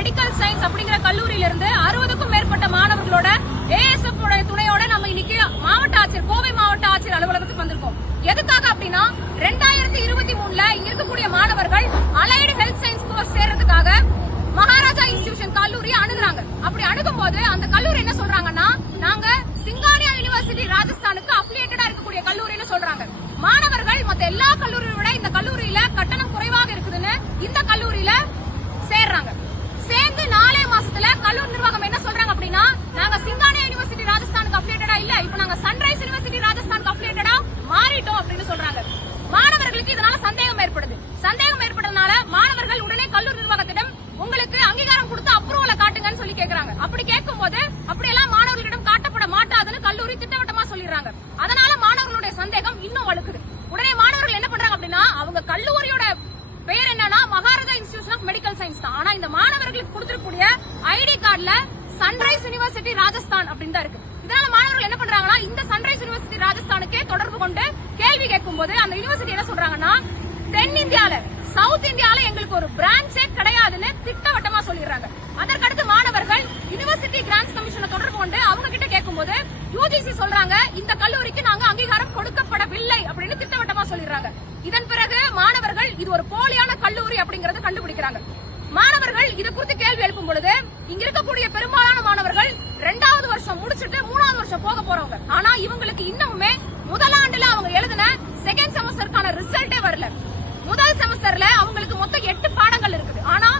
Medical science அப்படிங்கிற கல்லூரியிலிருந்து அறுபதுக்கும் மேற்பட்ட மாணவர்களோட ஏஎஸ்எஃப் சொல்லி கேக்குறாங்க அப்படி கேட்கும்போது அப்படியெல்லாம் மாணவர்களிடம் காட்டப்பட மாட்டாதுன்னு கல்லூரி திட்டவட்டமா சொல்லிடுறாங்க. அதனால மாணவர்களுடைய சந்தேகம் இன்னும் வலுக்குது. உடனே மாணவர்கள் என்ன பண்றாங்க அப்படின்னா அவங்க கல்லூரியோட பெயர் என்னன்னா Maharaja institution of medical science தான். ஆனா இந்த மாணவர்களுக்கு கொடுத்திருக்கக்கூடிய ஐடி கார்டுல சன்ரைஸ் யூனிவர்சிட்டி ராஜஸ்தான் அப்படின்னு தான் இருக்கு. இதனால மாணவர்கள் என்ன பண்றாங்கன்னா இந்த சன்ரைஸ் யூனிவர்சிட்டி ராஜஸ்தானுக்கே தொடர்பு கொண்டு கேள்வி கேட்கும் போது அந்த யூனிவர்சிட்டி என்ன சொல்றாங்கன்னா தென் இந்தியால சவுத் இந்தியால எங்களுக்கு ஒரு பிரான்ச் கிடையாதுன்னு திட்டவட்டமா சொல்லிடுறாங்க அதற்கடுத்து மாணவர்கள் யுனிவர்சிட்டி கிராண்ட்ஸ் கமிஷனை தொடர்பு கொண்டு அவங்க போது யூஜிசி சொல்றாங்க இந்த கல்லூரிக்கு நாங்க அங்கீகாரம் கொடுக்கப்படவில்லை அப்படின்னு திட்டவட்டமா சொல்லிடுறாங்க. இதன் பிறகு மாணவர்கள் இது ஒரு போலியான கல்லூரி அப்படிங்கறத கண்டுபிடிக்கிறாங்க. மாணவர்கள் இது குறித்து கேள்வி எழுப்பும் பொழுது இங்க இருக்கக்கூடிய பெரும்பாலான மாணவர்கள் ரெண்டாவது வருஷம் முடிச்சிட்டு மூணாவது வருஷம் போக போறவங்க. ஆனா இவங்களுக்கு இன்னமுமே முதலாண்டுல அவங்க எழுதின செகண்ட் செமஸ்டருக்கான ரிசல்ட்டே வரல. முதல் செமஸ்டர்ல அவங்களுக்கு மொத்தம் எட்டு பாடங்கள் இருக்குது. ஆனா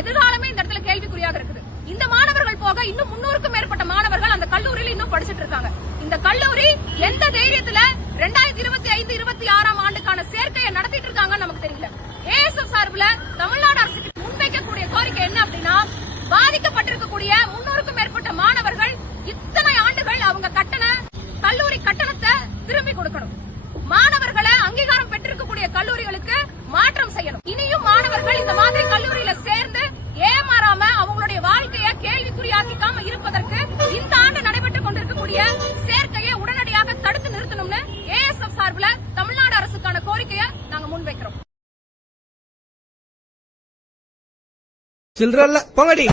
எதிர்காலமே இந்த இடத்துல கேள்விக்குறியாக இருக்குது. இந்த மாணவர்கள் போக இன்னும் முன்னூறுக்கும் மேற்பட்ட மாணவர்கள் அந்த கல்லூரியில இன்னும் படிச்சிட்டு இருக்காங்க. இந்த கல்லூரி எந்த தைரியத்துல ரெண்டாயிரத்தி இருபத்தி ஐந்து இருபத்தி ஆறாம் ஆண்டுக்கான சேர்க்கையை நடத்திட்டு இருக்காங்கன்னு நமக்கு தெரியல. ஏஎஸ்எஃப் சார்பில் தமிழ்நாடு அரசுக்கு முன்வைக்கக்கூடிய கோரிக்கை என்ன அப்படின்னா பாதிக்கப்பட்டிருக்கக்கூடிய முன்னூறுக்கும் மேற்பட்ட மாணவர்கள் இத்தனை ஆண்டுகள் அவங்க கட்டண கல்லூரி கட்டணத்தை திரும்பி கொடுக்கணும். மாணவர்களை அங்கீகாரம் பெற்றிருக்கக்கூடிய கல்லூரிகளுக்கு பாதிக்காம இருப்பதற்கு இந்த ஆண்டு நடைபெற்றுக் கொண்டிருக்கக்கூடிய சேர்க்கையை உடனடியாக தடுத்து நிறுத்தணும்னு ஏஎஸ்எஃப் சார்பில் தமிழ்நாடு அரசுக்கான கோரிக்கையை நாங்க முன்வைக்கிறோம். சில்றல்ல போங்கடி.